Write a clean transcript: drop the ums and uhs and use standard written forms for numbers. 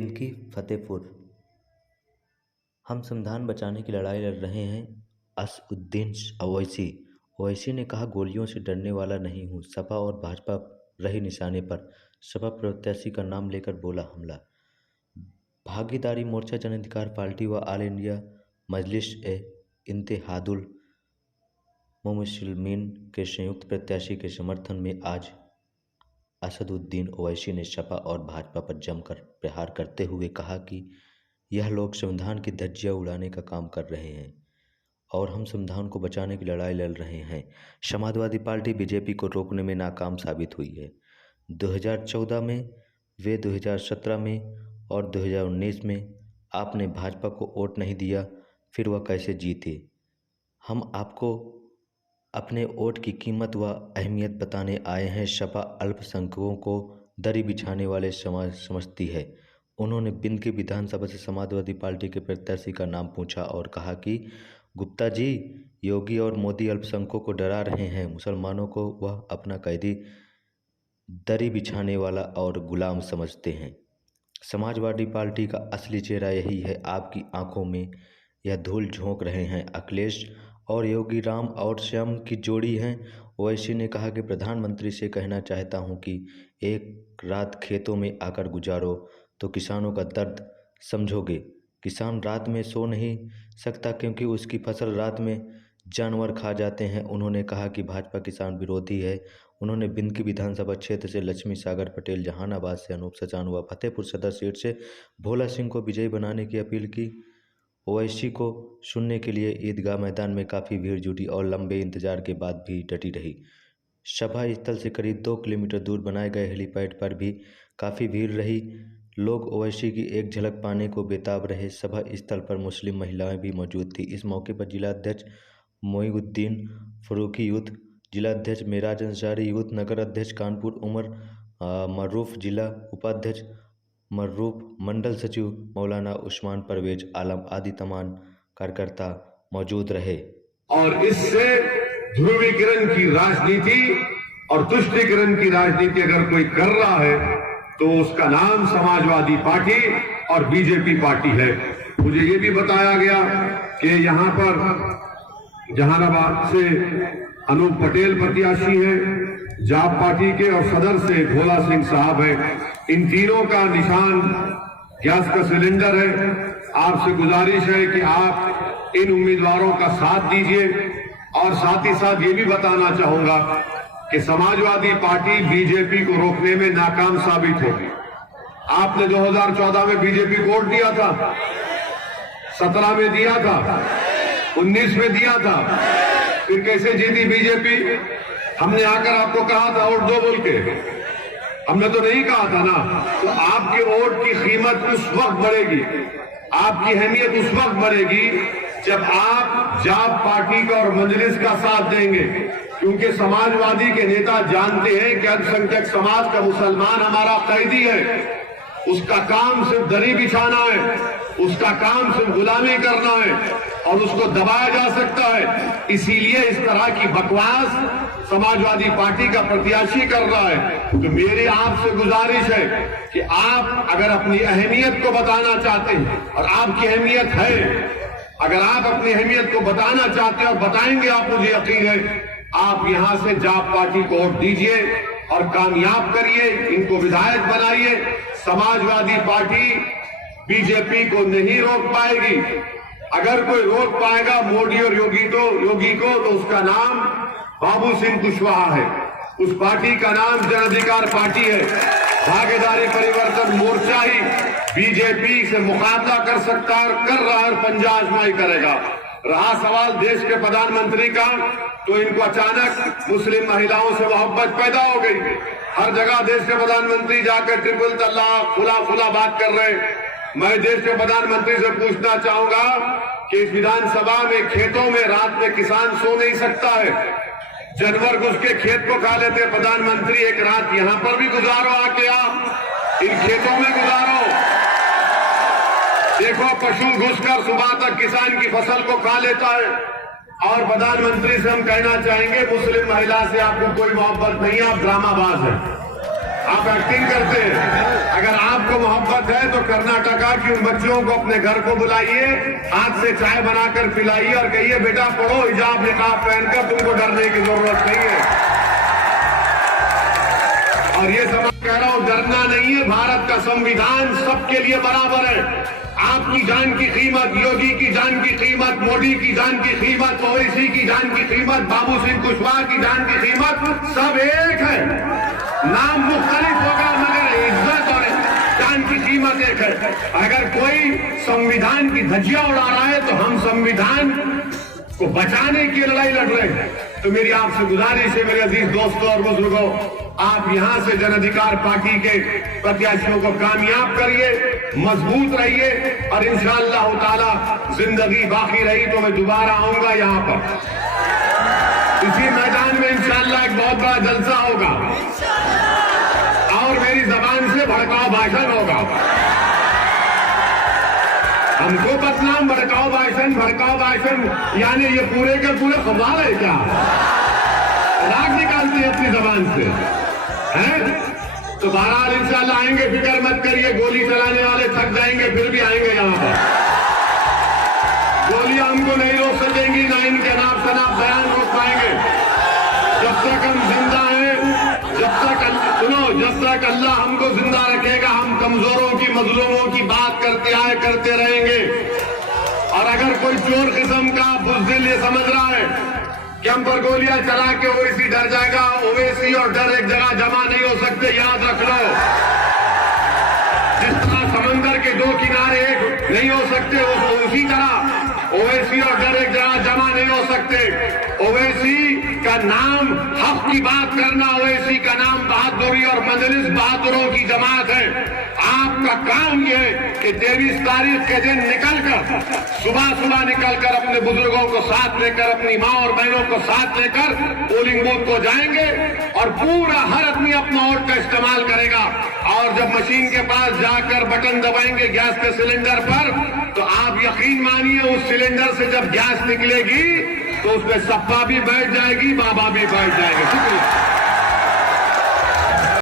बिंदकी फतेहपुर। हम संविधान बचाने की लड़ाई लड़ रहे हैं। असदुद्दीन ओवैसी। ओवैसी ने कहा, गोलियों से डरने वाला नहीं हूँ। सपा और भाजपा रही निशाने पर। सपा प्रत्याशी का नाम लेकर बोला हमला। भागीदारी मोर्चा जन अधिकार पार्टी व ऑल इंडिया मजलिस-ए-इत्तेहादुल मुस्लिमीन के संयुक्त प्रत्याशी के समर्थन में आज असदुद्दीन ओवैसी ने सपा और भाजपा पर जमकर प्रहार करते हुए कहा कि यह लोग संविधान की धज्जियां उड़ाने का काम कर रहे हैं और हम संविधान को बचाने की लड़ाई लड़ रहे हैं। समाजवादी पार्टी बीजेपी को रोकने में नाकाम साबित हुई है। 2014 में वे 2017 में और 2019 में आपने भाजपा को वोट नहीं दिया, फिर वह कैसे जीते। हम आपको अपने वोट की कीमत व अहमियत बताने आए हैं। सपा अल्पसंख्यकों को दरी बिछाने वाले समाज समझती है। उन्होंने बिंदकी विधानसभा से समाजवादी पार्टी के प्रत्याशी का नाम पूछा और कहा कि गुप्ता जी, योगी और मोदी अल्पसंख्यकों को डरा रहे हैं। मुसलमानों को वह अपना कैदी, दरी बिछाने वाला और गुलाम समझते हैं। समाजवादी पार्टी का असली चेहरा यही है। आपकी आंखों में यह धूल झोंक रहे हैं। अखिलेश और योगी राम और श्याम की जोड़ी हैं। ओवैसी ने कहा कि प्रधानमंत्री से कहना चाहता हूं कि एक रात खेतों में आकर गुजारो तो किसानों का दर्द समझोगे। किसान रात में सो नहीं सकता क्योंकि उसकी फसल रात में जानवर खा जाते हैं। उन्होंने कहा कि भाजपा किसान विरोधी है। उन्होंने बिंदकी विधानसभा क्षेत्र से लक्ष्मी सागर पटेल, जहानाबाद से अनूप सचान व फतेहपुर सदर सीट से भोला सिंह को विजयी बनाने की अपील की। ओवैसी को सुनने के लिए ईदगाह मैदान में काफ़ी भीड़ जुटी और लंबे इंतजार के बाद भी डटी रही। सभा स्थल से करीब 2 किलोमीटर दूर बनाए गए हेलीपैड पर भी काफ़ी भीड़ रही। लोग ओवैसी की एक झलक पाने को बेताब रहे। सभा स्थल पर मुस्लिम महिलाएं भी मौजूद थी। इस मौके पर जिलाध्यक्ष मोइनुद्दीन फारूकी यूथ, जिलाध्यक्ष मेराज अंसारी यूथ, नगर अध्यक्ष कानपुर उमर मरूफ, जिला उपाध्यक्ष मर्रूफ, मंडल सचिव मौलाना उस्मान परवेज आलम आदि तमाम कार्यकर्ता मौजूद रहे। और इससे ध्रुवीकरण की राजनीति और तुष्टीकरण की राजनीति अगर कोई कर रहा है तो उसका नाम समाजवादी पार्टी और बीजेपी पार्टी है। मुझे ये भी बताया गया कि यहाँ पर जहानाबाद से अनूप पटेल प्रत्याशी हैं, जाप पार्टी के, और सदर से भोला सिंह साहब हैं। इन तीनों का निशान गैस का सिलेंडर है। आपसे गुजारिश है कि आप इन उम्मीदवारों का साथ दीजिए। और साथ ही साथ ये भी बताना चाहूंगा कि समाजवादी पार्टी बीजेपी को रोकने में नाकाम साबित होगी। आपने 2014 में बीजेपी को वोट दिया था, 17 में दिया था, 19 में दिया था, फिर कैसे जीती बीजेपी? हमने आकर आपको कहा था वोट दो बोल के, हमने तो नहीं कहा था ना। तो आपके वोट की कीमत उस वक्त बढ़ेगी, आपकी अहमियत उस वक्त बढ़ेगी जब आप जाप पार्टी का और मजलिस का साथ देंगे। क्योंकि समाजवादी के नेता जानते हैं कि अल्पसंख्यक समाज का मुसलमान हमारा कैदी है, उसका काम सिर्फ दरी बिछाना है, उसका काम सिर्फ गुलामी करना है और उसको दबाया जा सकता है। इसीलिए इस तरह की बकवास समाजवादी पार्टी का प्रत्याशी कर रहा है। तो मेरी आपसे गुजारिश है कि आप अगर अपनी अहमियत को बताना चाहते हैं, और आपकी अहमियत है, अगर आप अपनी अहमियत को बताना चाहते हैं और बताएंगे, आप, मुझे यकीन है आप यहां से जाप पार्टी को वोट दीजिए और कामयाब करिए, इनको विधायक बनाइए। समाजवादी पार्टी बीजेपी को नहीं रोक पाएगी। अगर कोई रोक पाएगा मोदी और योगी को तो उसका नाम बाबू सिंह कुशवाहा है। उस पार्टी का नाम जन अधिकार पार्टी है। भागीदारी परिवर्तन मोर्चा ही बीजेपी से मुकाबला कर सकता है और कर रहा है और पंजा आजमाई करेगा। रहा सवाल देश के प्रधानमंत्री का, तो इनको अचानक मुस्लिम महिलाओं से मोहब्बत पैदा हो गई। हर जगह देश के प्रधानमंत्री जाकर ट्रिपल तलाक फुला बात कर रहे हैं। मैं देश के प्रधानमंत्री से पूछना चाहूंगा कि इस विधानसभा में खेतों में रात में किसान सो नहीं सकता है, जानवर घुस के खेत को खा लेते। प्रधानमंत्री एक रात यहां पर भी गुजारो, आके आप इन खेतों में गुजारो। देखो पशु घुसकर सुबह तक किसान की फसल को खा लेता है। और प्रधानमंत्री से हम कहना चाहेंगे, मुस्लिम महिला से आपको कोई मोहब्बत नहीं है, आप ड्रामाबाज हैं, आप एक्टिंग करते हैं। अगर आपको मोहब्बत है तो कर्नाटका की उन बच्चियों को अपने घर को बुलाइए, हाथ से चाय बनाकर पिलाइए और कहिए बेटा पढ़ो, हिजाब निकाब पहनकर, तुमको डरने की जरूरत नहीं है। और ये समाज कह रहा हूं, डरना नहीं है। भारत का संविधान सबके लिए बराबर है। आपकी जान की कीमत, योगी की जान की कीमत, मोदी की जान की कीमत, ओवैसी की जान की कीमत, बाबू सिंह कुशवाहा की जान की कीमत सब एक है। नाम मुख्तलिफ होगा मगर इज्जत और जान की कीमत एक है। अगर कोई संविधान की धज्जियां उड़ा रहा है तो हम संविधान को बचाने की लड़ाई लड़ रहे हैं। तो मेरी आपसे गुजारिश है मेरे अजीज दोस्तों और बुजुर्गों, आप यहां से जन अधिकार पार्टी के प्रत्याशियों को कामयाब करिए, मजबूत रहिए और इंशाअल्लाह ताला जिंदगी बाकी रही तो मैं दोबारा आऊंगा यहां पर। इसी मैदान में इंशाअल्लाह एक बहुत बड़ा जलसा होगा और मेरी जबान से भड़काऊ भाषण होगा। हमको बदनाम भड़काऊ भाषण यानी ये पूरे के पूरे खबर है क्या? राग निकालते हैं अपनी जबान से, हैं? तो बहरहाल इंशाअल्लाह आएंगे, फिक्र मत करिए। गोली चलाने वाले थक जाएंगे फिर भी आएंगे यहाँ पर। गोलियां हमको नहीं रोक सकेंगी, ना इनके नाम शनाब बयान रोक पाएंगे। जब तक हम जिंदा हैं, जब तक अल्लाह हमको जिंदा रखेगा, हम कमजोरों की, मजलूमों की बात करते रहेंगे। और अगर कोई चोर किस्म का बुज़दिल ये समझ रहा है कि हम पर गोलियां चला के ओवैसी डर जाएगा, ओवैसी और डर एक जगह जमा नहीं हो सकते, याद रख लो। जिस तरह समंदर के दो किनारे एक नहीं हो सकते, उसी तरह ओवैसी और डर एक जगह जमा नहीं हो सकते। ओवैसी का नाम हक की बात करना, ओवैसी का नाम बहादुरी और मजलिस बहादुरों की जमात है। आपका काम यह है कि 23 तारीख के दिन निकलकर, सुबह निकलकर अपने बुजुर्गों को साथ लेकर, अपनी माँ और बहनों को साथ लेकर पोलिंग बूथ को जाएंगे और पूरा हर आदमी अपना वोट का इस्तेमाल करेगा। और जब मशीन के पास जाकर बटन दबाएंगे गैस के सिलेंडर पर, तो आप यकीन मानिए उस सिलेंडर से जब गैस निकलेगी तो उसमें सप्पा भी बैठ जाएगी, बाबा भी बैठ जाएंगे। शुक्रिया।